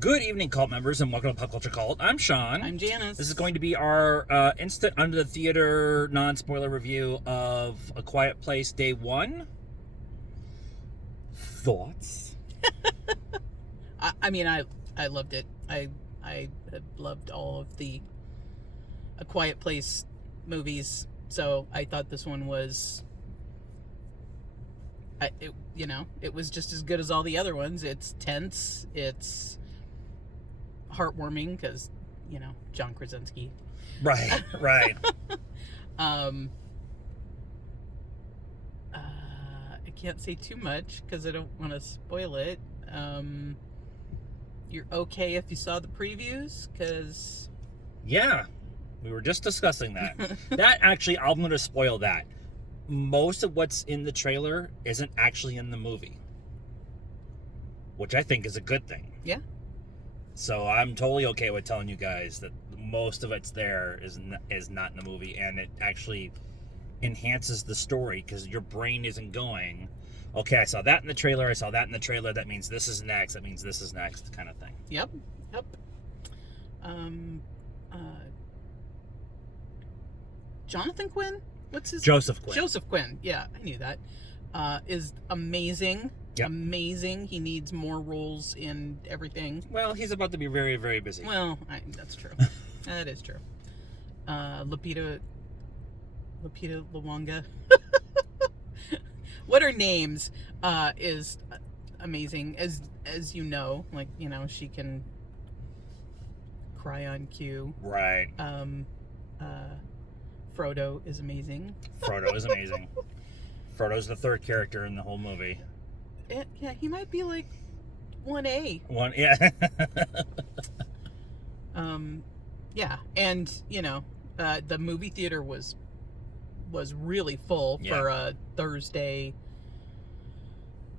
Good evening, cult members, and welcome to Pop Culture Cult. I'm Sean. I'm Janice. This is going to be our instant under the theater non-spoiler review of A Quiet Place Day 1. Thoughts? I loved it. I loved all of the A Quiet Place movies, so I thought this one was, it was just as good as all the other ones. It's tense. It's heartwarming because, John Krasinski. Right. I can't say too much because I don't want to spoil it. You're okay if you saw the previews because... Yeah, we were just discussing that. That actually, I'm going to spoil that. Most of what's in the trailer isn't actually in the movie, which I think is a good thing. Yeah. So I'm totally okay with telling you guys that most of it's there is not in the movie, and it actually enhances the story because your brain isn't going, okay, I saw that in the trailer, that means this is next, that means this is next, kind of thing. Yep. Jonathan Quinn? What's his... Joseph Quinn. Joseph Quinn. Yeah, I knew that. Is amazing. Yep. Amazing. He needs more roles in everything. Well, he's about to be very, very busy. Well, that's true. That is true. Lupita Luongo. What are names? Is amazing. As you know, she can cry on cue. Right. Frodo is amazing. Frodo's the third character in the whole movie. Yeah, he might be like 1A. Yeah. Yeah, and the movie theater was really full for a Thursday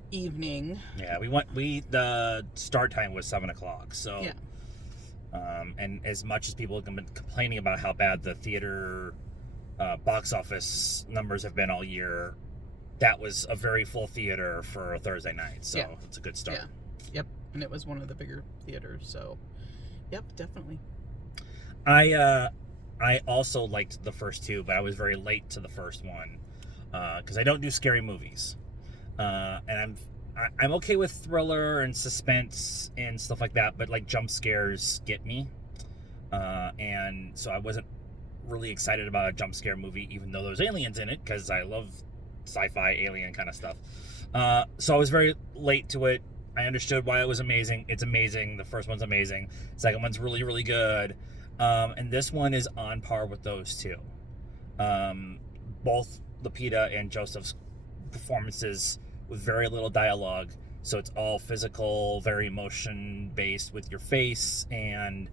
evening. Yeah, the start time was 7:00, so yeah. And as much as people have been complaining about how bad the theater box office numbers have been all year, that was a very full theater for a Thursday night, so it's a good start. Yeah. Yep, and it was one of the bigger theaters, so yep, definitely. I also liked the first two, but I was very late to the first one because I don't do scary movies, and I'm okay with thriller and suspense and stuff like that, but like jump scares get me, and so I wasn't really excited about a jump scare movie, even though there's aliens in it, because I love sci-fi alien kind of stuff. So I was very late to it. I understood why it was amazing. It's amazing. The first one's amazing. Second one's really, really good. And this one is on par with those two. Both Lupita and Joseph's performances with very little dialogue. So it's all physical, very emotion-based with your face, and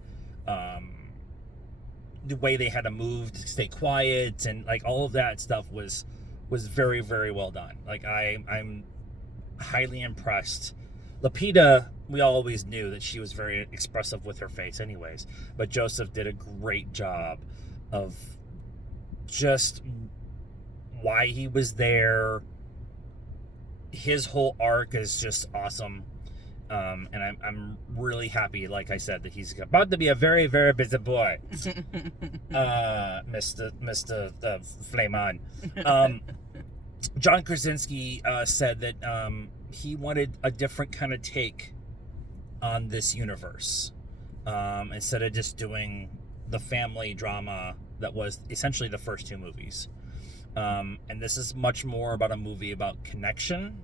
the way they had to move to stay quiet, and like all of that stuff was very, very well done. Like I'm highly impressed. Lupita, we always knew that she was very expressive with her face anyways, but Joseph did a great job of just why he was there. His whole arc is just awesome. And I'm really happy, like I said, that he's about to be a very, very busy boy. Mr. Flameon. John Krasinski said that he wanted a different kind of take on this universe. Instead of just doing the family drama that was essentially the first two movies. And this is much more about a movie about connection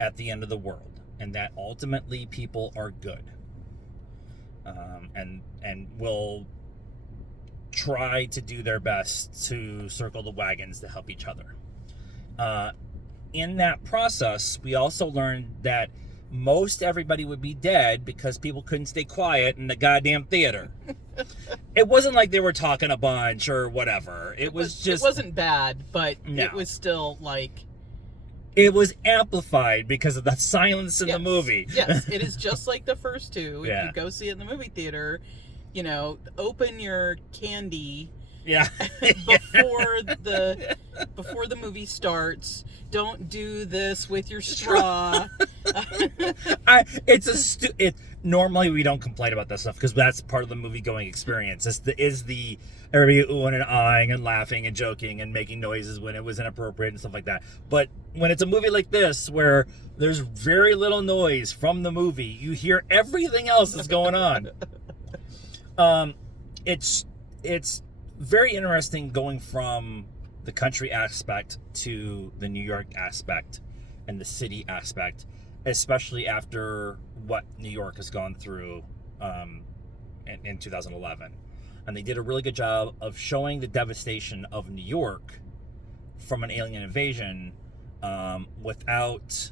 at the end of the world. And that ultimately people are good, and will try to do their best to circle the wagons to help each other. In that process, we also learned that most everybody would be dead because people couldn't stay quiet in the goddamn theater. It wasn't like they were talking a bunch or whatever. It wasn't bad, but no. It was still like... It was amplified because of the silence in the movie. Yes, it is just like the first two. Yeah. If you go see it in the movie theater, open your candy before the movie starts. Don't do this with your straw. normally we don't complain about that stuff because that's part of the movie going experience. Is the everybody oohing and ahhing and laughing and joking and making noises when it was inappropriate and stuff like that. But when it's a movie like this where there's very little noise from the movie, you hear everything else that's going on. It's very interesting going from the country aspect to the New York aspect and the city aspect, especially after what New York has gone through in 2011. And they did a really good job of showing the devastation of New York from an alien invasion without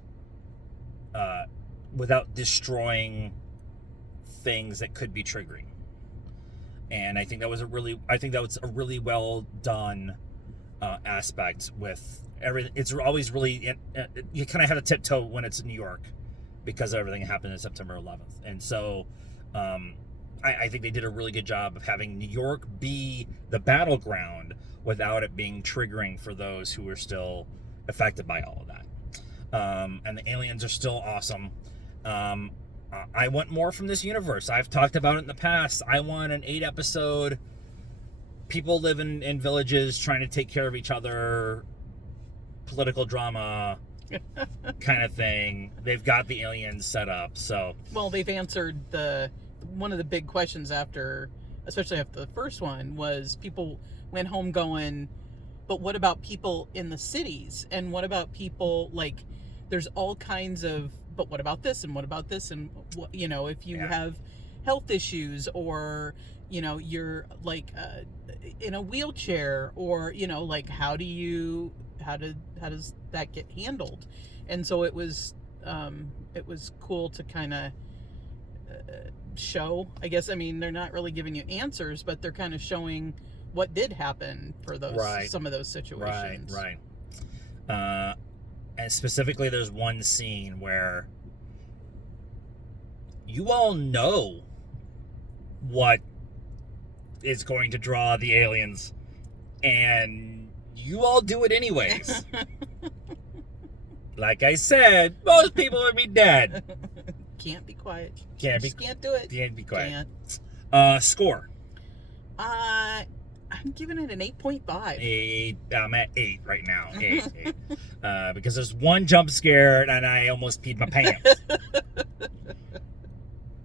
destroying things that could be triggering. And I think that was a really well done aspect with everything. It's always really you kind of have to tiptoe when it's in New York because everything happened on September 11th. And so I think they did a really good job of having New York be the battleground without it being triggering for those who were still affected by all of that. And the aliens are still awesome. I want more from this universe. I've talked about it in the past. I want an 8-episode people living in villages trying to take care of each other, political drama kind of thing. They've got the aliens set up. So well, they've answered one of the big questions after, especially after the first one, was people went home going, but what about people in the cities? And what about people, like, there's all kinds of, but what about this? And what about this? And, you know, if you have health issues or, you know, you're like in a wheelchair or, you know, like, how does that get handled? And so it was cool to kind of show, I guess. I mean, they're not really giving you answers, but they're kind of showing what did happen for those some of those situations. Right. And specifically, there's one scene where you all know what is going to draw the aliens, and you all do it anyways. Like I said, most people would be dead. Can't be quiet. Can't do it. Can't be quiet. Score. I'm giving it an 8.5. I'm at 8 right now. 8. Because there's one jump scare and I almost peed my pants.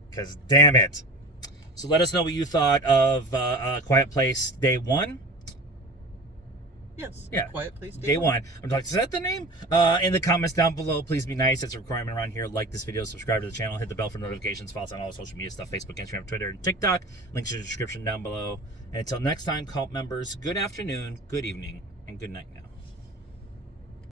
Because damn it. So let us know what you thought of Quiet Place Day 1. Yes. Yeah. Quiet Place Day 1. I'm like, is that the name? In the comments down below, please be nice. It's a requirement around here. Like this video, subscribe to the channel, hit the bell for notifications, follow us on all social media stuff, Facebook, Instagram, Twitter, and TikTok. Links in the description down below. And until next time, cult members, good afternoon, good evening, and good night now.